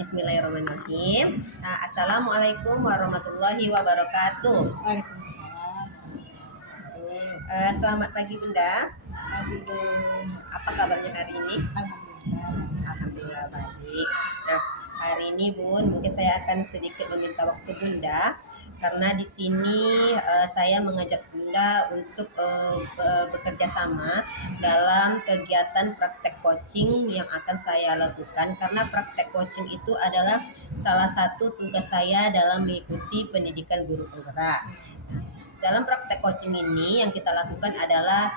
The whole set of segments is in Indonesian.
Bismillahirrahmanirrahim. Assalamualaikum warahmatullahi wabarakatuh. Waalaikumsalam. Selamat pagi Bunda. Pagi Bun. Apa kabarnya hari ini? Alhamdulillah. Alhamdulillah baik. Nah, hari ini Bun, mungkin saya akan sedikit meminta waktu Bunda karena di sini saya mengajak Bunda untuk bekerja sama dalam kegiatan praktek coaching yang akan saya lakukan, karena praktek coaching itu adalah salah satu tugas saya dalam mengikuti pendidikan guru penggerak. Dalam praktek coaching ini yang kita lakukan adalah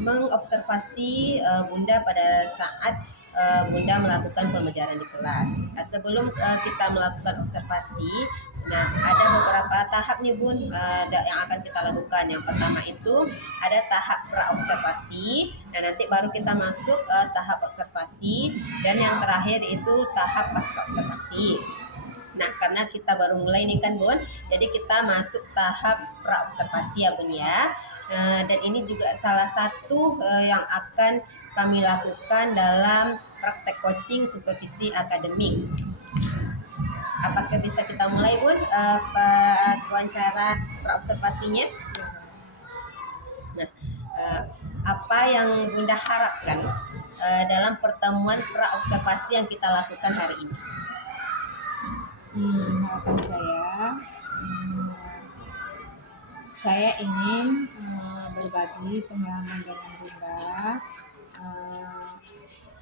mengobservasi Bunda pada saat Bunda melakukan pembelajaran di kelas. Sebelum kita melakukan observasi, nah ada beberapa tahap nih Bun yang akan kita lakukan. Yang pertama itu ada tahap pra-observasi, nah nanti baru kita masuk tahap observasi, dan yang terakhir itu tahap pasca observasi. Nah, karena kita baru mulai nih kan Bun, jadi kita masuk tahap pra-observasi ya Bun ya. Dan ini juga salah satu yang akan kami lakukan dalam praktek coaching supervisi akademik. Apakah bisa kita mulai Bun wawancara pra-observasinya? Nah, apa yang Bunda harapkan dalam pertemuan pra-observasi yang kita lakukan hari ini? Harapan saya ingin berbagi pengalaman dengan Bunda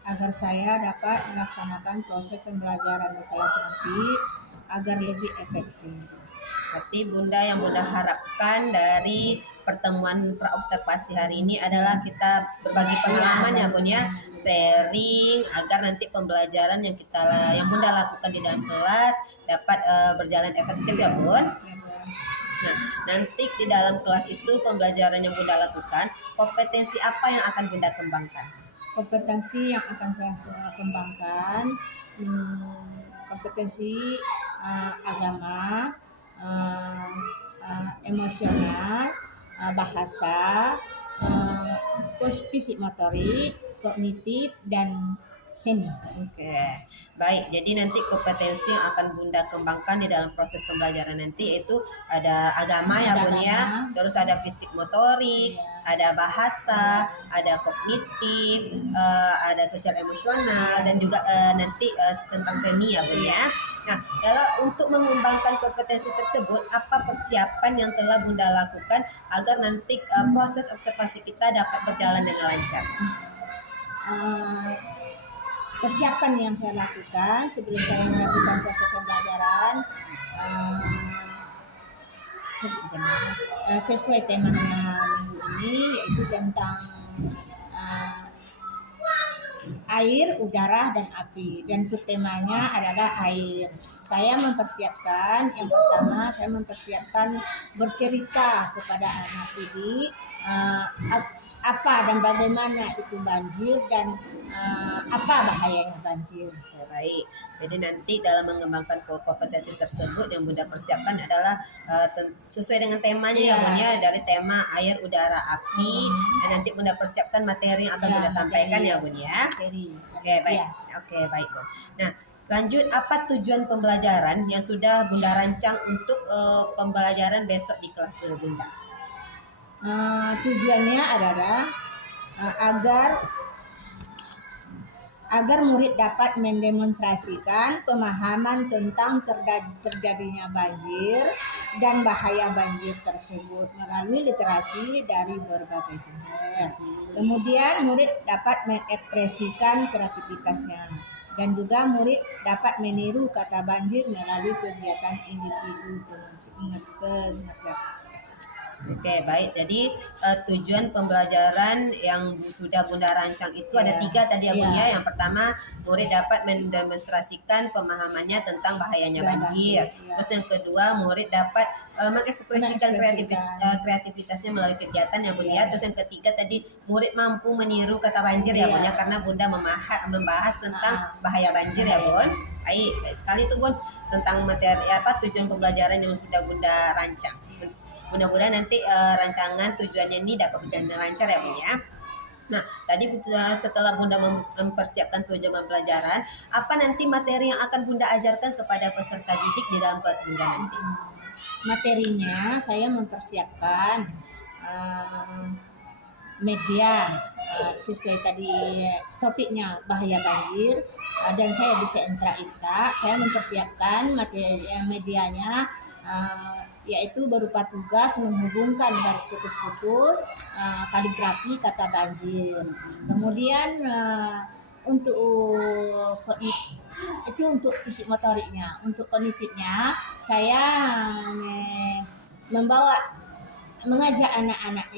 agar saya dapat melaksanakan proses pembelajaran di kelas nanti agar lebih efektif. Berarti Bunda, yang Bunda harapkan dari pertemuan pra-observasi hari ini adalah kita berbagi pengalaman ya Bun ya, sharing agar nanti pembelajaran yang Bunda lakukan di dalam kelas dapat berjalan efektif ya Bun. Nah, nanti di dalam kelas itu pembelajaran yang Bunda lakukan, kompetensi apa yang akan Bunda kembangkan? Kompetensi yang akan saya kembangkan, kompetensi agama, emosional, bahasa, fisik motorik, kognitif, dan seni. Oke, baik. Jadi nanti kompetensi yang akan Bunda kembangkan di dalam proses pembelajaran nanti itu ada agama ya Bun ya, terus ada fisik motorik, ada bahasa, ada kognitif, ada sosial emosional, dan juga nanti tentang seni ya Bun ya. Nah, kalau untuk mengembangkan kompetensi tersebut, apa persiapan yang telah Bunda lakukan agar nanti proses observasi kita dapat berjalan dengan lancar? Persiapan yang saya lakukan sebelum saya melakukan proses pembelajaran sesuai temanya minggu ini, yaitu tentang air, udara, dan api, dan subtemanya adalah air. Saya mempersiapkan, yang pertama saya mempersiapkan bercerita kepada anak didik apa dan bagaimana itu banjir dan apa bahayanya banjir. Ya, baik. Jadi nanti dalam mengembangkan kompetensi tersebut yang Bunda persiapkan adalah sesuai dengan temanya ya Bun ya, dari tema air, udara, api, dan nanti Bunda persiapkan materi yang akan Bunda sampaikan ya Bun ya. Oke, baik. Oke, baik Bun. Nah, lanjut, apa tujuan pembelajaran yang sudah Bunda rancang untuk pembelajaran besok di kelas Bunda? Tujuannya adalah agar murid dapat mendemonstrasikan pemahaman tentang terjadinya banjir dan bahaya banjir tersebut melalui literasi dari berbagai sumber. Kemudian murid dapat mengekspresikan kreativitasnya, dan juga murid dapat meniru kata banjir melalui kegiatan individu pengerjaan. Oke, baik. Jadi tujuan pembelajaran yang sudah Bunda rancang itu ada 3 tadi ya Bun ya. Yang pertama, murid dapat mendemonstrasikan pemahamannya tentang bahayanya banjir. Terus yang kedua, murid dapat mengekspresikan kreativitasnya melalui kegiatan ya Bun ya. Terus yang ketiga tadi, murid mampu meniru kata banjir ya Bun ya, karena Bunda membahas tentang bahaya banjir ya Bun. Baik sekali tuh Bun, tentang materi tujuan pembelajaran yang sudah Bunda rancang. Mudah-mudahan nanti rancangan tujuannya ini dapat berjalan lancar ya Bun ya. Nah, tadi setelah Bunda mempersiapkan 2 jam pelajaran, apa nanti materi yang akan Bunda ajarkan kepada peserta didik di dalam kelas Bunda nanti? Materinya saya mempersiapkan eh, media sesuai tadi topiknya bahaya banjir, dan saya di Sentra ITA saya mempersiapkan materi medianya, yaitu berupa tugas menghubungkan garis putus-putus, kaligrafi kata banjir. Kemudian untuk itu untuk fisik motoriknya. Untuk kognitifnya saya membawa mengajak anak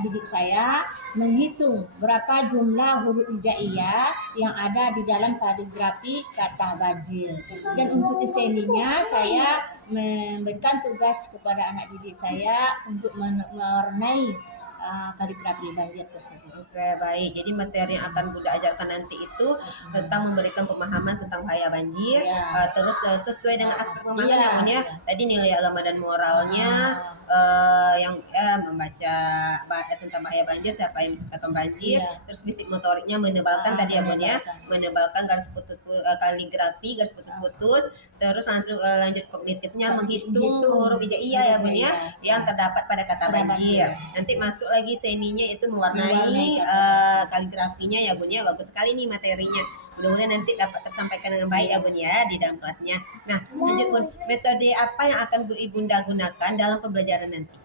didik saya menghitung berapa jumlah huruf hijaiyah yang ada di dalam kaligrafi kata banjir. Dan untuk desainnya saya memberikan tugas kepada anak didik saya untuk mewarnai kaligrafi banjir tersebut. Oke, baik. Jadi materi yang akan Bunda ajarkan nanti itu tentang memberikan pemahaman tentang bahaya banjir, Ya. terus sesuai dengan aspek pemahaman Iya, ya Bun ya. iya. Tadi nilai agama dan moralnya, yang membaca tentang bahaya banjir, siapa yang menciptakan banjir, Iya. terus fisik motoriknya menebalkan tadi ya Bun ya, Menebalkan. menebalkan garis putus kaligrafi, garis putus-putus, terus langsung lanjut kognitifnya menghitung huruf hijaiyah ya Bun ya, yang terdapat pada kata banjir. Nanti masuk lagi seninya itu mewarnai kaligrafinya ya Bun ya. Bagus sekali nih materinya. Mudah-mudahan nanti dapat tersampaikan dengan baik ya Bun ya di dalam kelasnya. Nah, lanjut Bun, metode apa yang akan Bunda gunakan dalam pembelajaran nanti?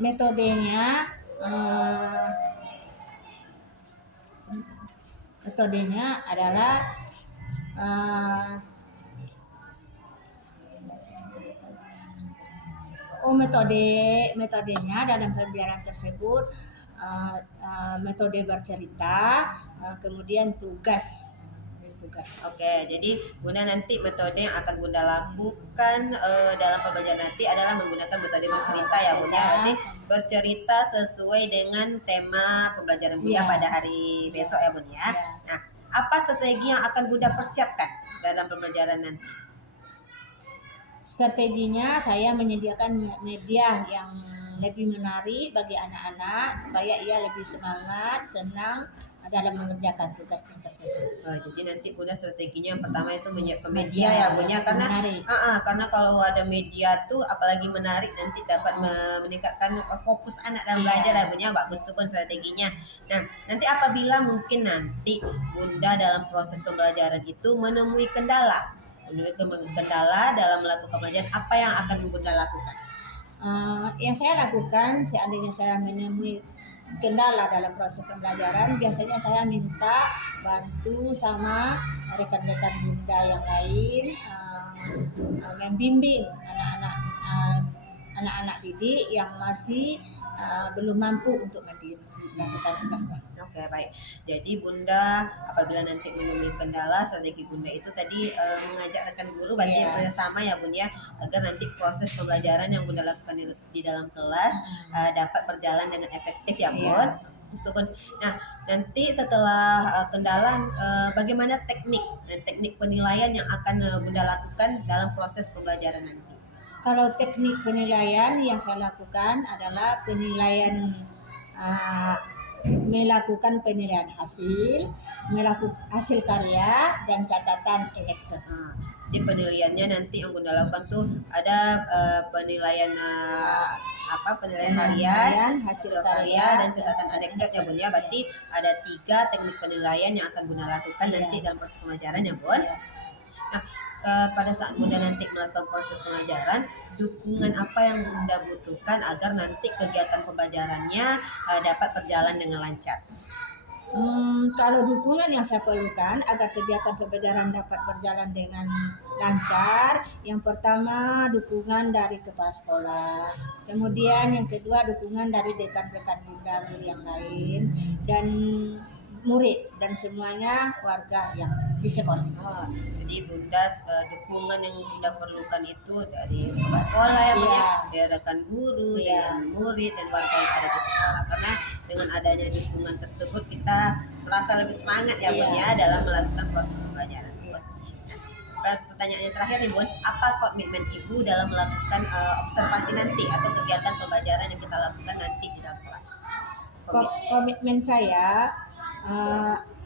Metodenya adalah metodenya dalam pembelajaran tersebut metode bercerita, kemudian tugas. Oke, jadi Bunda nanti metode yang akan Bunda lakukan dalam pembelajaran nanti adalah menggunakan metode bercerita ya Bunda. Berarti bercerita sesuai dengan tema pembelajaran Bunda pada hari besok ya Bunda ya. Nah, apa strategi yang akan Bunda persiapkan dalam pembelajaran nanti? Strateginya saya menyediakan media yang lebih menarik bagi anak-anak supaya ia lebih semangat, senang dalam mengerjakan tugas tersebut. Jadi nanti Bunda strateginya yang pertama itu menyiapkan media ya Bunda, karena kalau ada media tuh apalagi menarik nanti dapat meningkatkan fokus anak dalam belajar ya Bunda. Bagus tuh Bun strateginya. Nah, nanti apabila mungkin nanti Bunda dalam proses pembelajaran itu menemui kendala dalam melakukan pelajaran, apa yang akan Bunda lakukan? Yang saya lakukan seandainya saya menemui kendala dalam proses pembelajaran, biasanya saya minta bantu sama rekan-rekan Bunda yang lain, membimbing anak-anak didik yang masih belum mampu untuk mandiri melakukan tugasnya. Oke, baik. Jadi Bunda apabila nanti menemui kendala, strategi Bunda itu tadi mengajak rekan guru berarti bersama ya Bun ya, agar nanti proses pembelajaran yang Bunda lakukan di dalam kelas dapat berjalan dengan efektif ya Bun. Nah, nanti setelah kendala, bagaimana teknik penilaian yang akan Bunda lakukan dalam proses pembelajaran nanti? Kalau teknik penilaian yang saya lakukan adalah melakukan penilaian hasil karya dan catatan elektronik. Di penilaiannya nanti yang Bunda lakukan tuh ada penilaian penilaian harian, hasil karya dan catatan anekdot ya Bun ya. Berarti ada 3 teknik penilaian yang akan Bunda lakukan nanti dalam proses pengajaran ya Bun. Nah, pada saat Bunda nanti melakukan proses pengajaran, dukungan apa yang Bunda butuhkan agar nanti kegiatan pembelajarannya dapat berjalan dengan lancar? Kalau dukungan yang saya perlukan agar kegiatan pembelajaran dapat berjalan dengan lancar, yang pertama dukungan dari kepala sekolah, kemudian yang kedua dukungan dari rekan-rekan Bunda yang lain, dan murid dan semuanya warga yang di sekolah. Jadi Bunda dukungan yang Bunda perlukan itu dari kepala sekolah ya Bunda, dari rekan guru, dengan murid dan warga yang ada di sekolah. Karena dengan adanya dukungan tersebut kita merasa lebih semangat ya Bun ya dalam melakukan proses pembelajaran. Nah, pertanyaan yang terakhir nih Bun, apa komitmen Ibu dalam melakukan observasi nanti atau kegiatan pembelajaran yang kita lakukan nanti di dalam kelas? Komitmen saya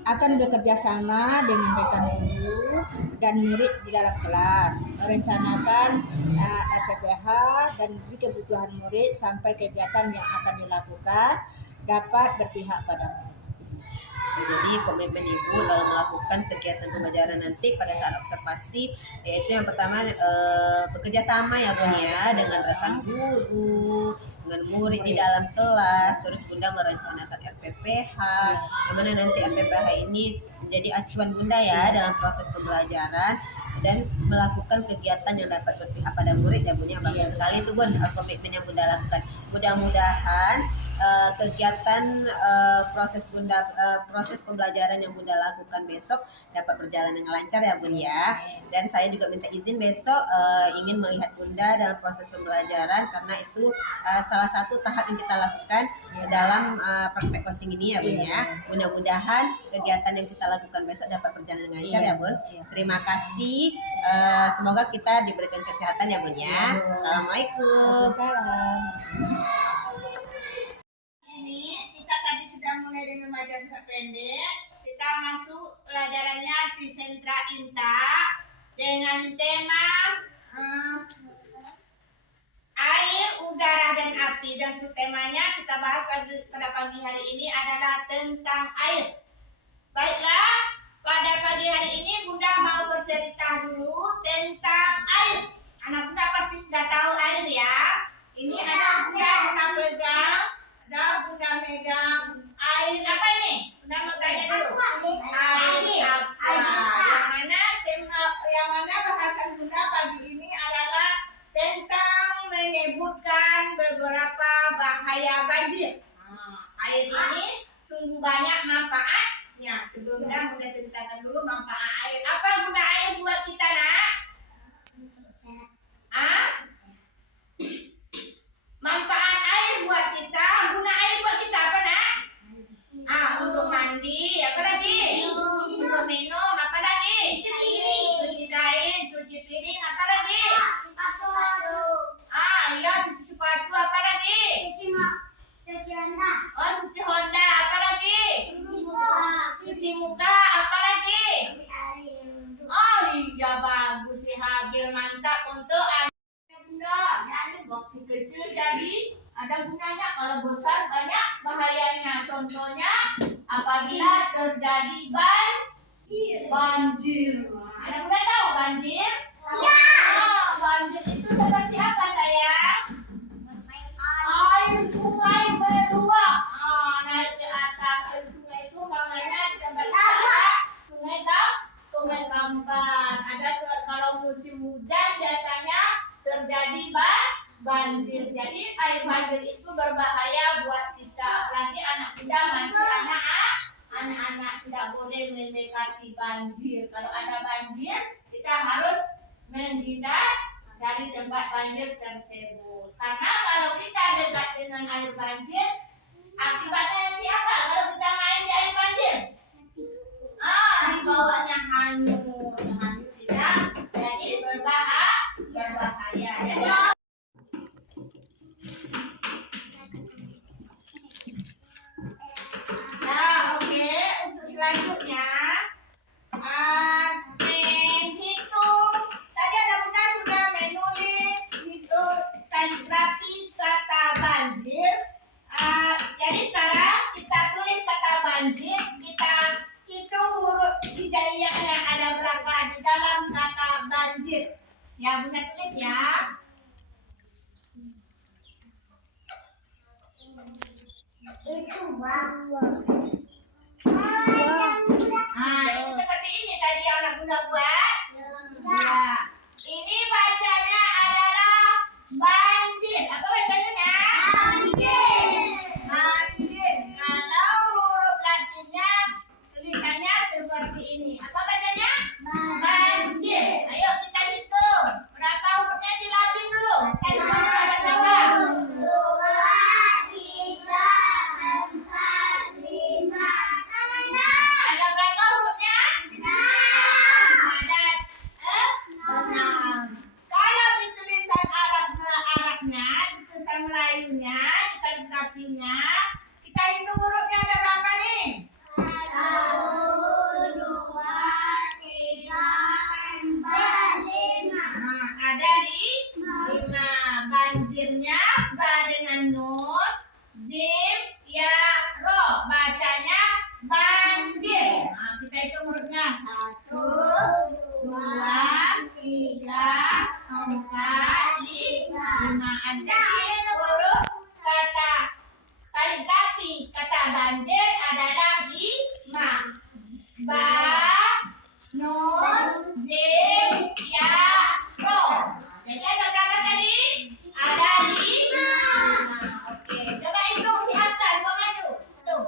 akan bekerja sama dengan rekan guru dan murid di dalam kelas, merencanakan LPPH dan jika kebutuhan murid sampai kegiatan yang akan dilakukan dapat berpihak pada murid. Jadi komitmen Ibu dalam melakukan kegiatan pembelajaran nanti pada saat observasi, yaitu yang pertama bekerja sama ya Bun ya dengan rekan guru, dengan murid di dalam kelas, terus Bunda merencanakan RPPH, yang mana nanti RPPH ini menjadi acuan Bunda ya dalam proses pembelajaran dan melakukan kegiatan yang dapat berpihak pada murid ya Bun ya. Bagus sekali itu Bun, komitmen yang Bunda lakukan. Mudah-mudahan kegiatan proses pembelajaran yang Bunda lakukan besok dapat berjalan dengan lancar ya Bun ya. Dan saya juga minta izin besok ingin melihat Bunda dalam proses pembelajaran karena itu salah satu tahap yang kita lakukan dalam praktek coaching ini ya Bun ya. Mudah-mudahan kegiatan yang kita lakukan besok dapat berjalan dengan lancar ya Bun. Terima kasih. Semoga kita diberikan kesehatan ya Bun ya. Assalamualaikum. Ini kita tadi sudah mulai dengan membaca surat pendek. Kita masuk pelajarannya di sentra INTA dengan tema air, udara, dan api. Dan subtemanya kita bahas pada pagi hari ini adalah tentang air. Baiklah, pada pagi hari ini Bunda mau bercerita dulu tentang air. Anak Bunda pasti sudah tahu air ya. Ini ada Bunda pegang. Ada Bunda megang air apa ini? Bunda mau tanya dulu. Air apa? Yang mana bahasan Bunda pagi ini adalah tentang menyebutkan beberapa bahaya banjir. Air ini sungguh banyak manfaatnya. Sebelumnya Bunda ceritakan dulu manfaat air. Apa guna air buat kita nak? Manfaat air buat kita, guna air buat kita apa nak? Untuk mandi, apa lagi? Untuk minum, apa lagi? Cuci kain, cuci piring, apa lagi? Ya cuci sepatu, apa lagi? Cuci Honda, apa lagi? Cuci muka, apa lagi? Oh iya bagus sih Habil, mantap untuk Bunda. Waktu kecil jadi ada gunanya, kalau besar banyak bahayanya. Contohnya apabila terjadi banjir. Ada Bunda tahu banjir? Ya. Banjir itu seperti apa sayang? Air sungai meluap. Naik ke atas. Air sungai itu namanya Sungai Kamban. Ada kalau musim hujan biasanya terjadi banjir. Jadi air banjir itu berbahaya buat kita. Apalagi anak muda masih anak-anak tidak boleh mendekati banjir. Kalau ada banjir, kita harus menghindar dari tempat banjir tersebut. Karena kalau kita dekat dengan air banjir, akibatnya nanti apa? Kalau kita main di air banjir, dibawanya hanyut kita, jadi berbahaya. Oke. Untuk selanjutnya menghitung. Tadi ada Bunda sudah menulis kaligrafi kata banjir. Jadi sekarang kita tulis kata banjir, kita hitung huruf hijaiyah yang ada berapa di dalam kata banjir. Ya Bunda tulis ya. Itu bawah. Ini seperti ini tadi yang anak Bunda buat. Ya. Ini bacanya adalah banjir. Apa bacanya nak? Banjir. Kalau huruf Latinnya tulisannya seperti ini. Apa bacanya? Banjir. Ayo kita hitung. Berapa hurufnya di Latin dulu? Kan ada berapa? 6. Kalau di tulisan Arabnya, di tulisan Melayunya, di kaligrafinya, kita hitung limaan. Jadi huruf kata kaligrafi kata banjir adalah lima. Ba, nun, jim, ya, ro. Jadi ada berapa tadi? Ada lima. Oke, coba hitung si Astar, mau maju. Tuh,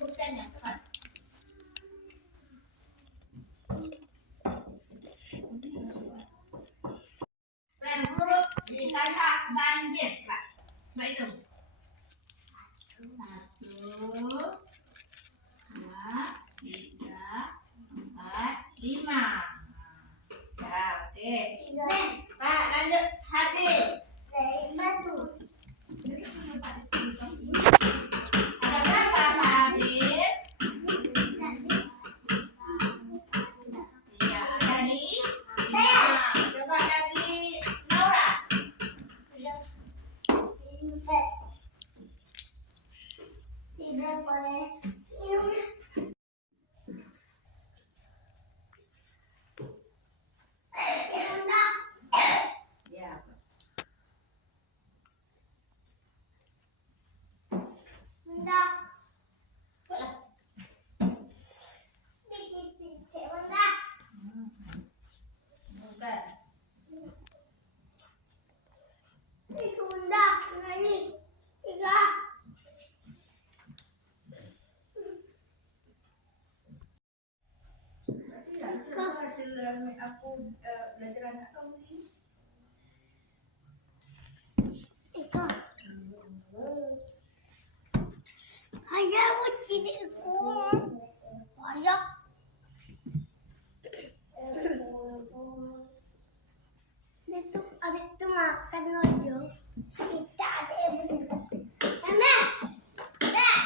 buktinya, cepat. Per huruf di kata banjir, Pak. Mbak hitung. 1, 2, 3, 4, 5. Ya, oke. Pak, lanjut. Hati. Ada berapa, Pak Adil? Iya, tadi 5. Coba lagi Laura. Tidak boleh. Ya. Bukan. Hasil aku belajar anak kamu ini. Ayah mau cilikku. Ayah. Itu abis itu makan aja. Kita ada yang bentar. Mama. Dah.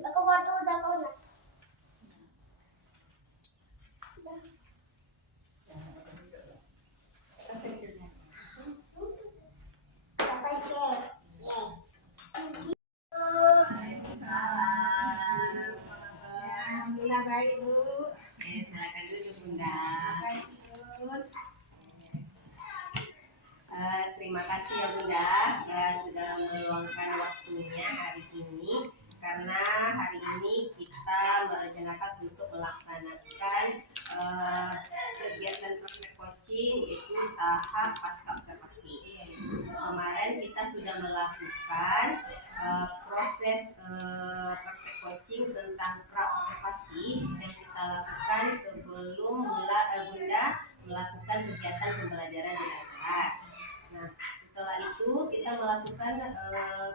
Aku foto udah kau nak. Sampai ke. Yes. Waalaikumsalam. Alhamdulillah baik, Bu. Oke, silakan duduk Bunda. Terima kasih ya Bunda sudah meluangkan waktunya hari ini, karena hari ini kita merencanakan untuk melaksanakan kegiatan praktek coaching, yaitu tahap pasca observasi. Kemarin kita sudah melakukan proses praktek coaching tentang pra observasi yang kita lakukan sebelum Bunda melakukan kegiatan pembelajaran di dalam kelas. Nah, setelah itu kita melakukan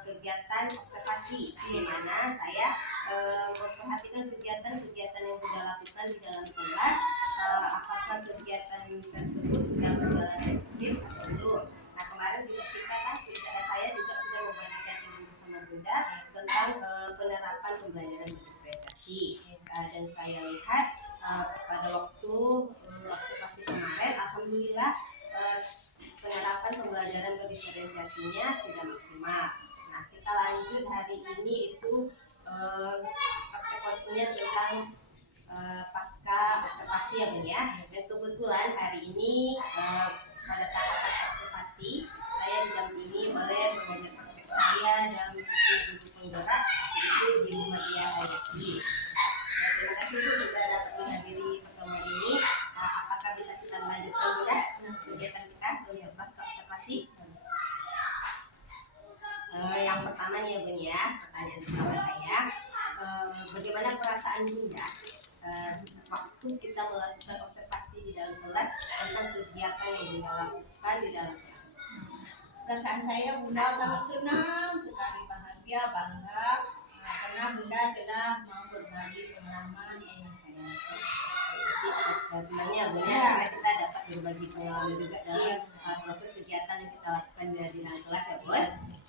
kegiatan observasi, di mana saya memperhatikan kegiatan-kegiatan yang Bunda lakukan di dalam kelas, apakah kegiatan tersebut sudah berjalan efektif atau belum. Nah, kemarin juga saya juga sudah membagikan ilmu bersama Bunda tentang penerapan pembelajaran berdiferensiasi, dan saya lihat pada waktu observasi kemarin, alhamdulillah penerapan pembelajaran berdiferensiasinya sudah maksimal. Nah, kita lanjut hari ini itu praktek coachingnya tentang pasca observasi ya Bun ya. Dan kebetulan hari ini pada tahap pasca observasi saya didampingi oleh pengajar praktek saya dalam buku penggerak, yaitu Ibu Maria Hayati. Terima kasih Bu sudah dapat menghadiri pertemuan ini. Apakah bisa kita melanjutkan Bunda kegiatan kita untuk pasca observasi? Yang pertama nih ya Bun ya, pertanyaan pertama saya, bagaimana perasaan Bunda waktu kita melakukan observasi di dalam kelas tentang kegiatan yang Bunda lakukan di dalam kelas? Perasaan saya Bunda sangat senang sekali, bahagia, bangga karena Bunda telah mau berbagi pengalaman dengan saya. Senangnya Bunda karena kita dapat berbagi pengalaman juga dalam proses kegiatan yang kita lakukan di dalam kelas ya Bun.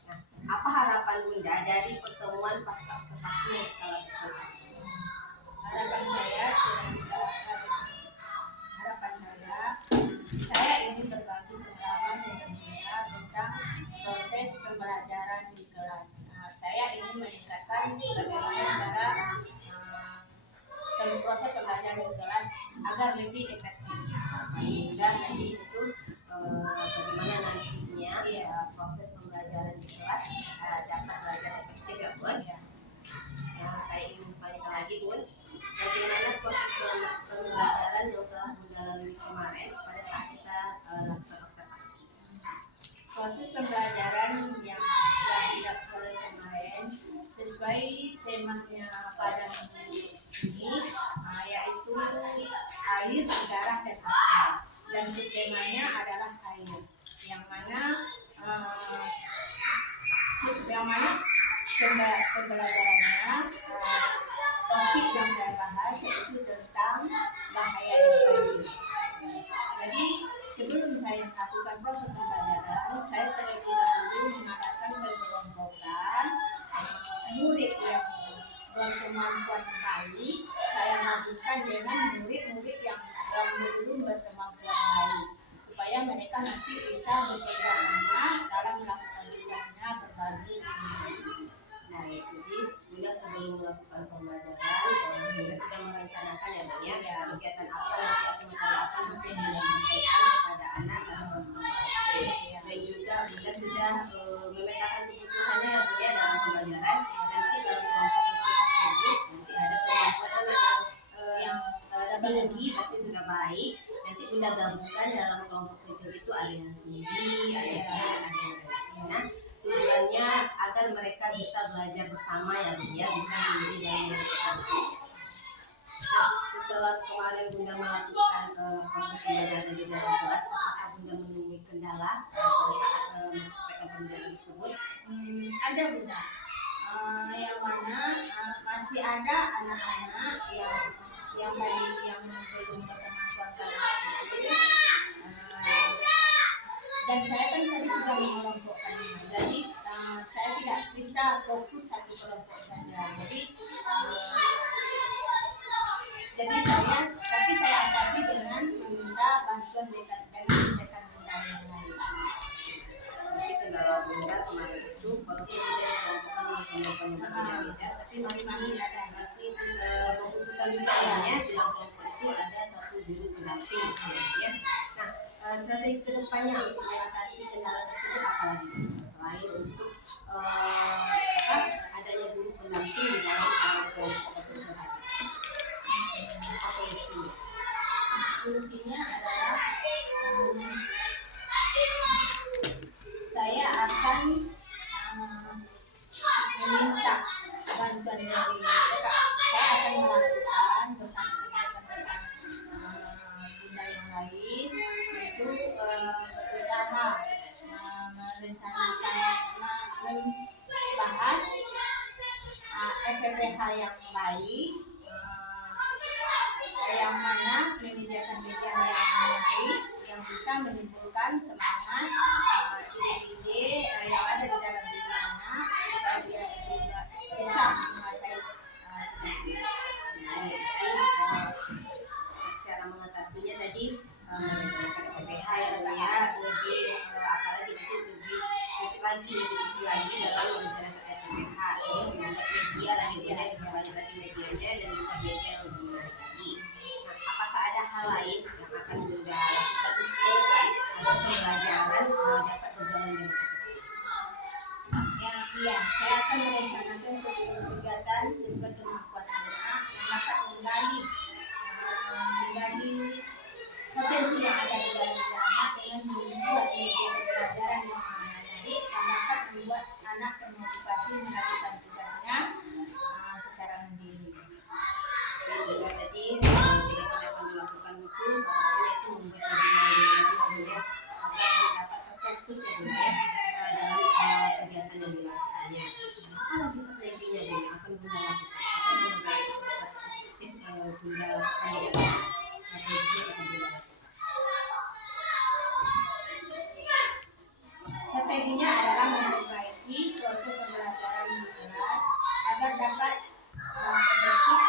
Nah, apa harapan Bunda dari pertemuan pasca observasi yang kita lakukan? Harapan saya ingin berbagi pengalaman dengan Bunda tentang proses pembelajaran di kelas. Saya ingin meningkatkan bagaimana cara proses pembelajaran di kelas agar lebih efektif. Dan tadi itu proses pembelajaran yang dilakukan kemarin sesuai temanya pada minggu ini, yaitu air, udara, dan api. Dan subtemanya adalah air. Yang mana pembelajarannya topik yang saya bahas yaitu tentang bahaya invasi. Jadi sebelum saya melakukan proses pembelajaran, saya terlebih dahulu mengadakan pengelompokan murid yang berkemampuan baik. Saya majukan dengan murid-murid yang belum berkemampuan baik, supaya mereka nanti bisa bekerja sama dalam melakukan tugasnya berbagi. Nah, jadi Bunda sebelum melakukan pembelajaran, Bunda sudah merencanakan ya kegiatan apa nanti akan nanti yang Bunda sampaikan kepada anak dalam masa SD. Dan juga Bunda sudah memetakan kebutuhannya ya dalam pembelajaran. Nanti dalam kelompok kecil tersebut nanti ada kemampuan yang tinggi tapi sudah baik. Nanti Bunda gabungkan dalam kelompok kecil itu ada yang tinggi, ada yang sedang, ada yang rendah. Nah, tujuannya agar mereka bisa belajar bersama ya, dia bisa menjadi dalam berpartisipasi. Nah, setelah kemarin Bunda melakukan proses pembelajaran di dalam kelas, apakah Bunda menemui kendala pada saat melakukan pembelajaran tersebut? Ada Bunda, yang mana masih ada anak-anak yang belum berkemampuan dalam itu. Dan saya kan tadi sudah mengelompokkannya, jadi saya tidak bisa fokus satu kelompok saja. Jadi saya atasi dengan meminta bantuan dari rekan-rekan yang lain. Jadi kendala Bunda kemarin itu waktu sudah dikelompokkan kelompok yang berbeda, tapi masih membutuhkan juga ya dalam kelompok itu ada satu guru pendamping ya. Nah, strategi kedepannya untuk mengatasi kendala tersebut apa lagi selain untuk adanya guru pendamping di dalam kelompok pekerjaan? Apa solusinya? Solusinya adalah saya akan meminta bantuan dari mereka. Saya akan melakukan bersama rekan-rekan Bunda yang lain untuk berusaha merencanakan membahas FPPH yang baik, yang mana menyediakan media yang baik yang bisa menimbulkan semangat ide-ide yang ada di dalam diri anak supaya dia bisa menguasai tugas ini. Cara mengatasinya tadi merencanakan PPH ya lebih apalagi itu lebih spesifik lagi lebih lagi dalam merencanakan PPH. Terus membuat media lagi banyak lagi medianya dan juga media yang lebih menarik lagi. Nah, apakah ada hal lain yang akan Bunda lakukan untuk agar pembelajaran dapat berjalan dengan efektif? Iya, saya akan merencanakan kegiatan sesuai kemampuan anak yang dapat menggali potensi yang ada di dalam diri anak dengan membuat media pembelajaran yang menarik yang dapat membuat anak termotivasi melakukan tugasnya secara mandiri. Juga tadi tidak akan dilakukan itu salah satunya itu membuat media agar dapat terfokus ya Bunda dalam kegiatan yang dilakukannya. Apa lagi strateginya yang akan Bunda lakukan? Apa yang Bunda lakukan strategi yang akan Bunda lakukan? Strateginya adalah memperbaiki proses pembelajaran di kelas agar dapat efektif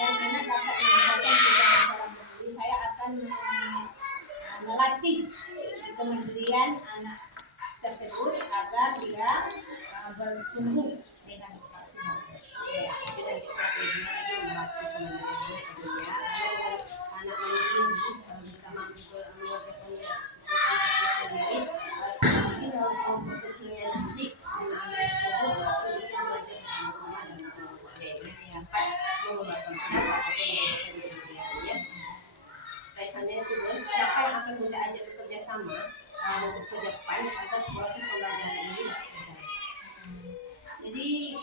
dan anak dapat mengerjakan tugas secara mandiri. Saya akan melatih kemandirian anak tersebut agar dia bertumbuh dengan maksimal. Ya, jadi strateginya lagi melatih kemandiriannya tentunya agar anak mandiri bisa mampu mengerjakan sendiri. Mungkin dalam kelompok kecilnya nanti anak-anak tersebut bisa belajar bersama-sama dan kelompoknya ini dapat mengembangkan pendapat atau mengembangkan kepribadiannya. Misalnya itu siapa yang akan Bunda ajak bekerja sama untuk ke depan agar proses pembelajaran ini dapat berjalan. Jadi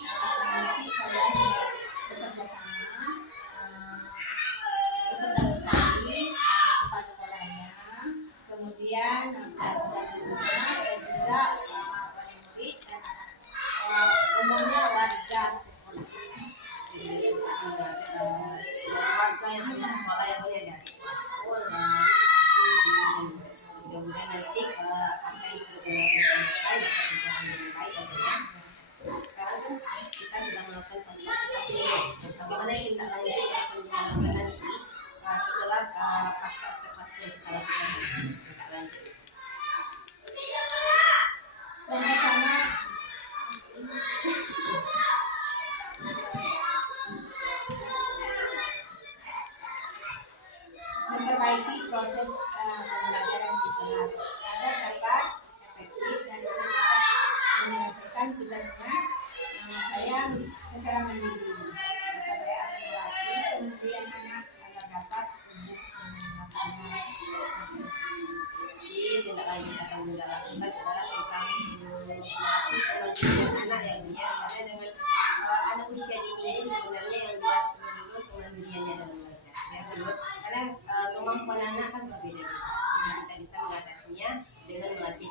nanti kalian juga bekerja sama bekerja sekali kepala sekolahnya, kemudian dan juga wali murid dan umumnya warga sekolah. Jadi warga yang ada sekolah yang boleh dari sekolah. Mudah-mudahan nanti apa yang sudah dilakukan dapat berjalan dengan baik dan benar. Sekarang kan kita sedang melakukan konsultasi bagaimana tindak lanjut yang akan dilakukan nanti setelah pasca observasi yang kita lakukan tindak lanjut. Yang pertama memperbaiki proses pembelajaran di kelas agar dapat efektif dan anak dapat menyelesaikan tugasnya. Saya secara mandiri, maka saya akan melatih kementerian anak agar dapat sembuh maksimal. Jadi tindak lanjut akan kita lakukan adalah tentang melatih kemandirian anak ya Bu ya. Karena dengan anak usia dini ini sebenarnya yang dia perlu kemandiriannya dalam belajar ya Bu. Karena kemampuan anak kan berbeda. Jadi kita bisa mengatasinya dengan melatih